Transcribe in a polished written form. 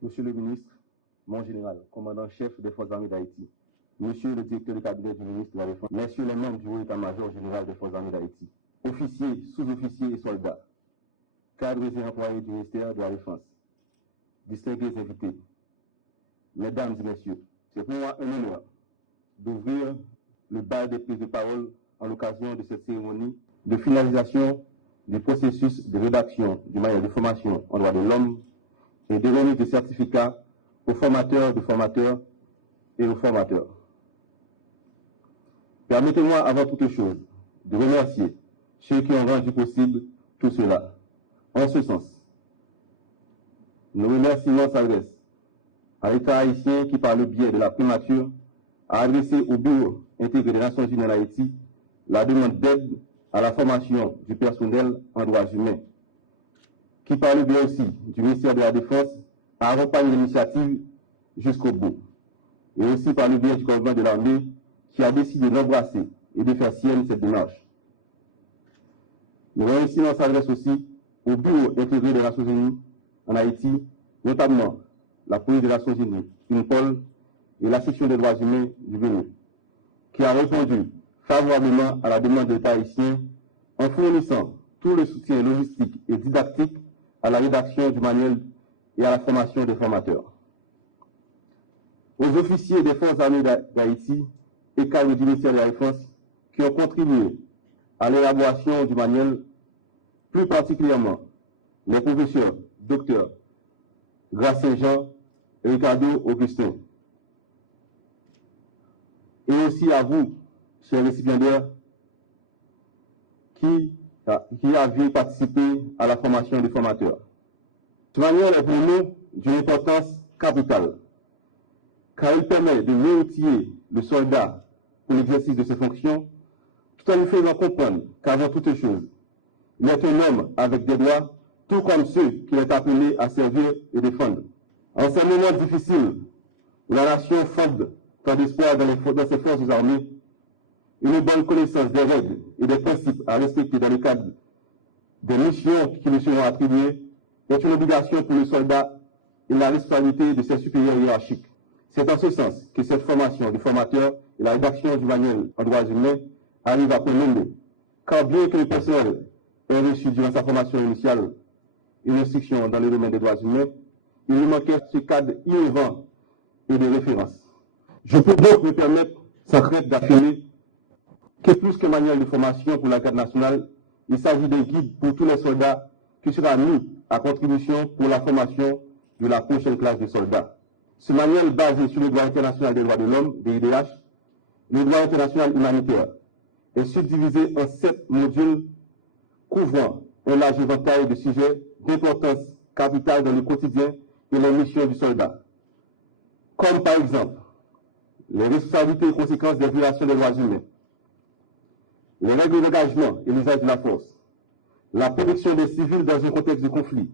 Monsieur le ministre, mon général, commandant-chef des Forces armées d'Haïti, Monsieur le directeur du cabinet du ministre de la Défense, Messieurs les membres du haut état-major général des Forces armées d'Haïti, officiers, sous-officiers et soldats, cadres et employés du ministère de la Défense, distingués invités, Mesdames et Messieurs, c'est pour moi un honneur d'ouvrir le bal des prises de parole en l'occasion de cette cérémonie de finalisation du processus de rédaction du manuel de formation en droit de l'homme et de remise de certificats aux formateurs de formateurs et aux formateurs. Permettez-moi avant toute chose de remercier ceux qui ont rendu possible tout cela. En ce sens, nos remerciements s'adressent à l'État haïtien qui, par le biais de la primature, a adressé au Bureau intégré des Nations Unies en Haïti la demande d'aide à la formation du personnel en droits humains, qui, par le biais aussi du ministère de la Défense, a accompagné l'initiative jusqu'au bout, et aussi par le biais du gouvernement de l'armée, qui a décidé d'embrasser et de faire sienne cette démarche. Nos remerciements s'adressent aussi au Bureau intégré des Nations Unies en Haïti, notamment la police des Nations Unies, UNPOL, et la section des droits humains du Bureau, qui a répondu favorablement à la demande de l'État haïtien en fournissant tout le soutien logistique et didactique à la rédaction du manuel et à la formation des formateurs. Aux officiers des Forces armées d'Haïti et cadres du ministère de la Défense qui ont contribué à l'élaboration du manuel, plus particulièrement les professeurs, docteurs Gracien Jean et Ricardo Augustin. Et aussi à vous, chers récipiendaires, qui avez participé à la formation des formateurs. Ce manuel est pour nous d'une importance capitale, car il permet de mieux outiller le soldat pour l'exercice de ses fonctions, tout en lui faisant comprendre qu'avant toute chose, il est un homme avec des droits, tout comme ceux qu'il est appelé à servir et défendre. En ces moments difficiles, où la nation fonde tant d'espoir dans ses forces armées, une bonne connaissance des règles et des principes à respecter dans le cadre des missions qui lui seront attribuées est une obligation pour le soldat et la responsabilité de ses supérieurs hiérarchiques. C'est en ce sens que cette formation du formateur et la rédaction du manuel en droits humains arrive à point nommé, car bien que le personnel ait reçu durant sa formation initiale une instruction dans le domaine des droits humains, il lui manquait ce cadre innovant et de référence. Je peux donc me permettre, sans crainte, d'affirmer que plus qu'un manuel de formation pour la garde nationale, il s'agit d'un guide pour tous les soldats qui sera mis à contribution pour la formation de la prochaine classe de soldats. Ce manuel basé sur le droit international des droits de l'homme, DIDH, le droit international humanitaire, est subdivisé en 7 modules couvrant un large éventail de sujets d'importance capitale dans le quotidien et les missions du soldat. Comme par exemple, les responsabilités et conséquences des violations des droits humains, les règles d'engagement et l'usage de la force, la protection des civils dans un contexte de conflit,